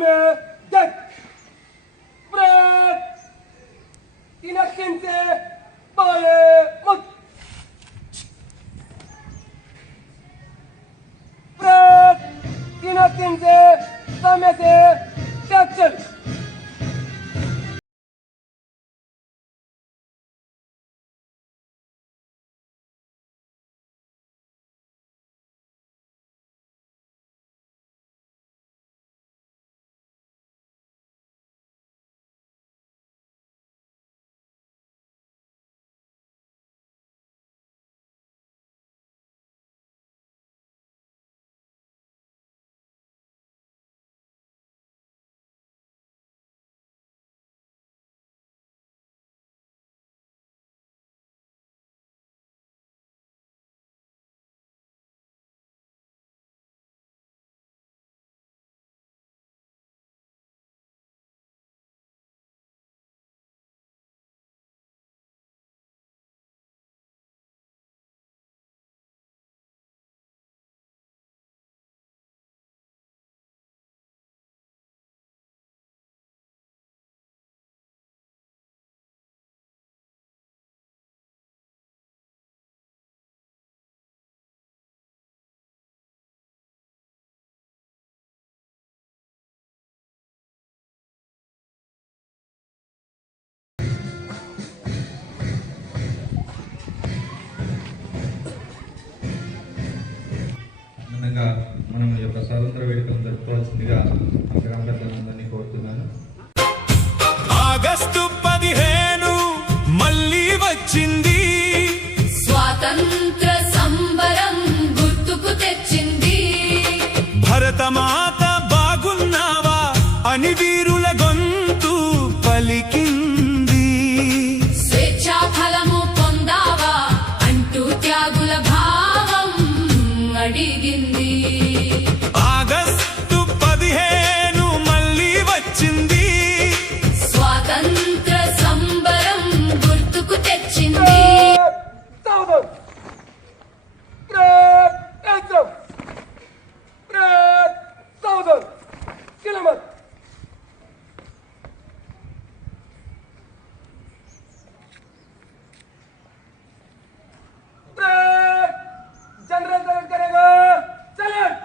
Arme Deck Fred Inakinse Bale Mut Fred Inakinse Samese Tekçel మనం ఈ యొక్క స్వాతంత్ర వేడుకను జరుపుకోవాల్సిందిగా గ్రామ పెద్దలందరినీ కోరుతున్నాను. ఆగస్టు 15 మళ్ళీ వచ్చింది, స్వాతంత్ర సంబరం గుర్తుకు తెచ్చింది. భరతమాత బాగున్నావా అని వీరుల గొంతు పలికింది. స్వేచ్ఛా ఫలము పొందావా అంటూ త్యాగుల భావం అడిగింది. ఆగస్టు 15 మళ్ళీ వచ్చింది, స్వాతంత్ర సంబరం గుర్తుకు తెచ్చింది. Southern Fred Ezra Fred Southern Kilometer Fred General Select करेगा Select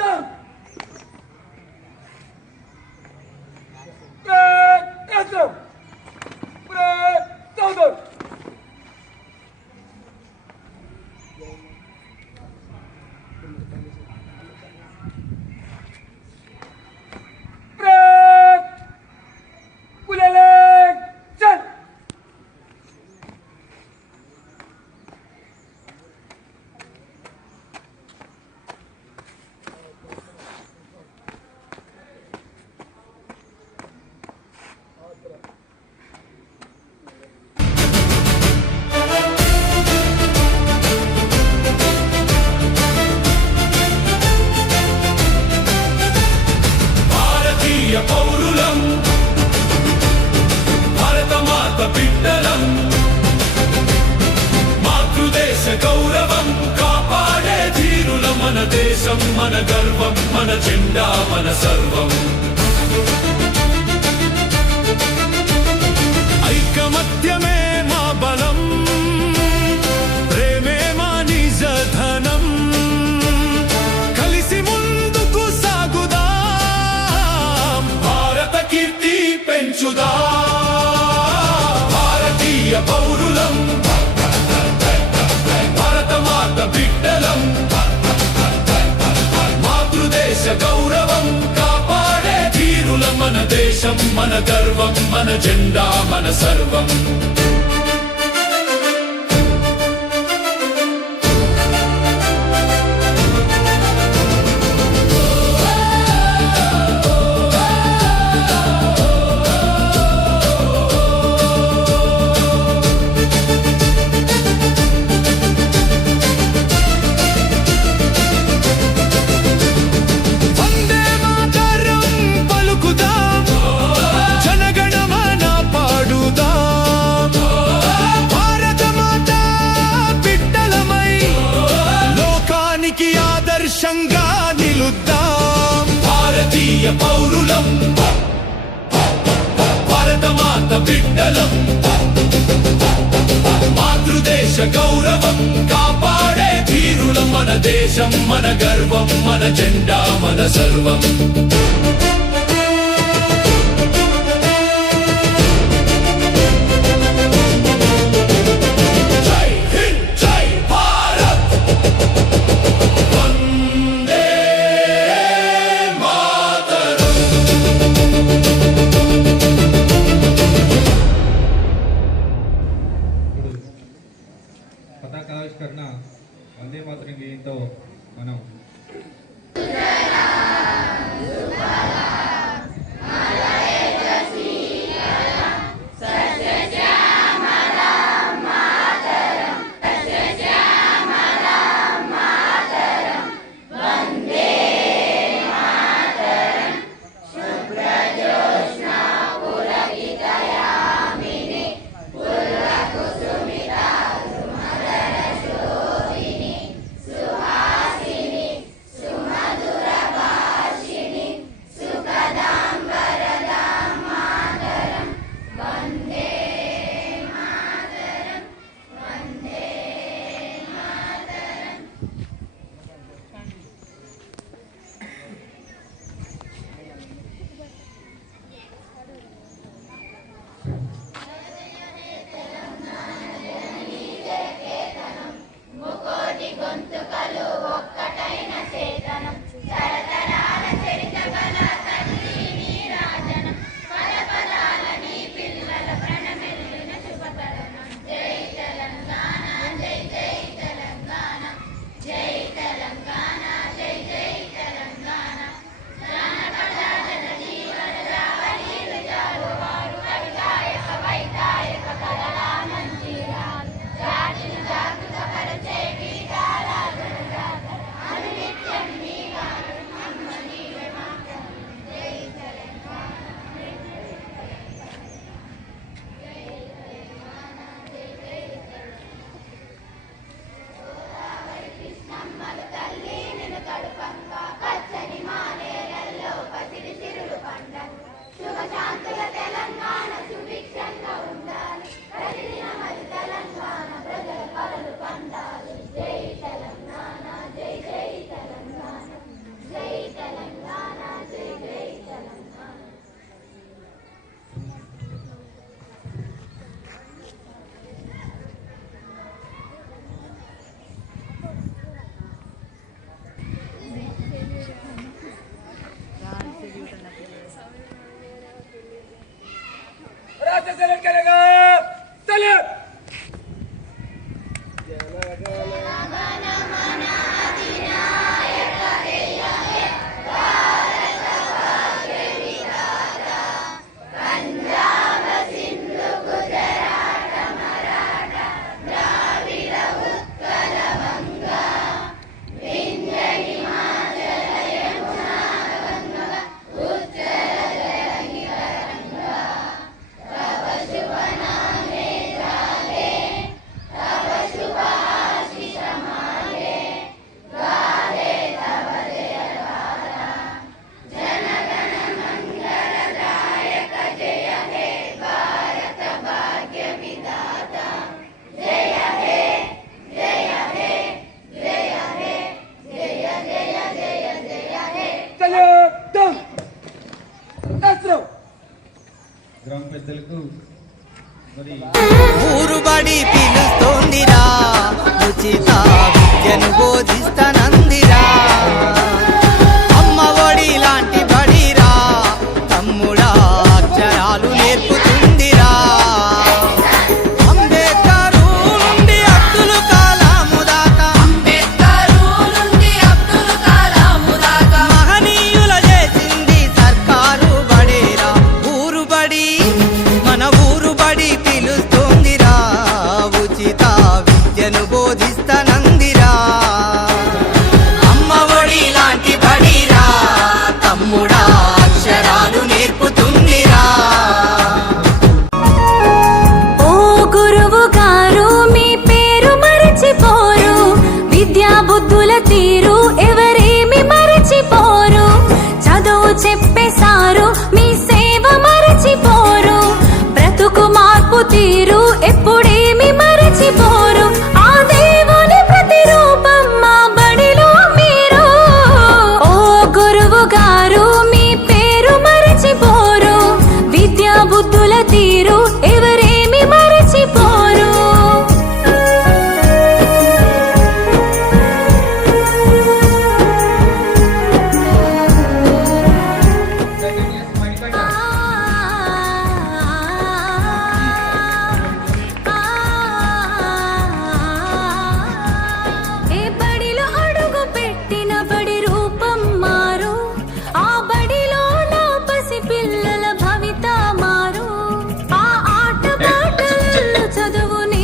Down Fred Ezra Fred Southern Fred Kulelek Chen భారతీయ పౌరులం, భారతమాత బిడ్డలం, మాతృదేశ గౌరవం కాపాడే ధీరుల మన దేశం, మన గర్వం, మన జెండా, మన సర్వం. ఐకమత్యమే మా బలం, ప్రేమే మా నిజధనం. కలిసి ముందుకు సాగుదాం, భారత కీర్తి పెంచుదాం. భారతీయ పౌరులం, భారతమాత బిడ్డలం, మాతృదేశ గౌరవం కాపాడే ధీరుల మన దేశం, మన గర్వం, మన జెండా, మన సర్వం. వందే మాతరం పలుకుదాం, జనగణమన పాడుదాం. బిడ్డలం మాతృదేశ గౌరవం కాపాడే ధీరులం మన దేశం మన గర్వం మన జెండా మన సర్వం జై హింద్ జై భారత్ వందే మాతరం ఇప్పుడు పతాకావిష్కరణ వందే మాతరం గేయంతో మనం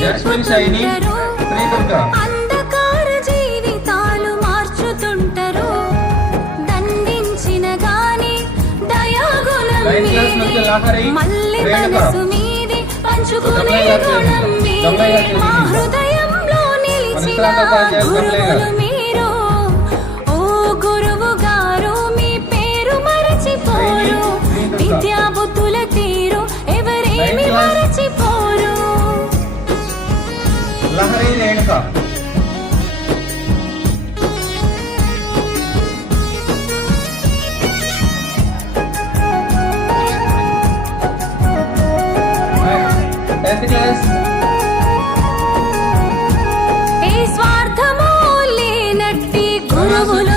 నేర్పుతుంటారు శ్రీదుర్గ అంధకార జీవితాలు మార్చుతుంటారు దండించిన గాని దయాగుణం నైన్త్ క్లాస్ నుంచి లహరి, మళ్ళీ రేణుక. మనసు మీది పంచుకునే దొంగయ్య గారు గుణం చేసింది. మీది దొంగయ్య గారు మా చేసింది. హృదయంలో నిలిచిన విశ్రాంత ఉపాధ్యాయులు దొంగయ్య గురువులు గారు. మీరు ఓ గురువు గారు మీ పేరు మరచిపోరు శ్రీదుర్గ. విద్యా బుద్ధుల తీరు ఎవరేమి నైన్త్ క్లాస్. మరచిపోరు లహరి రేణుక టెన్త్ క్లాస్ ఏ స్వార్థమో లేనట్టి గురువులు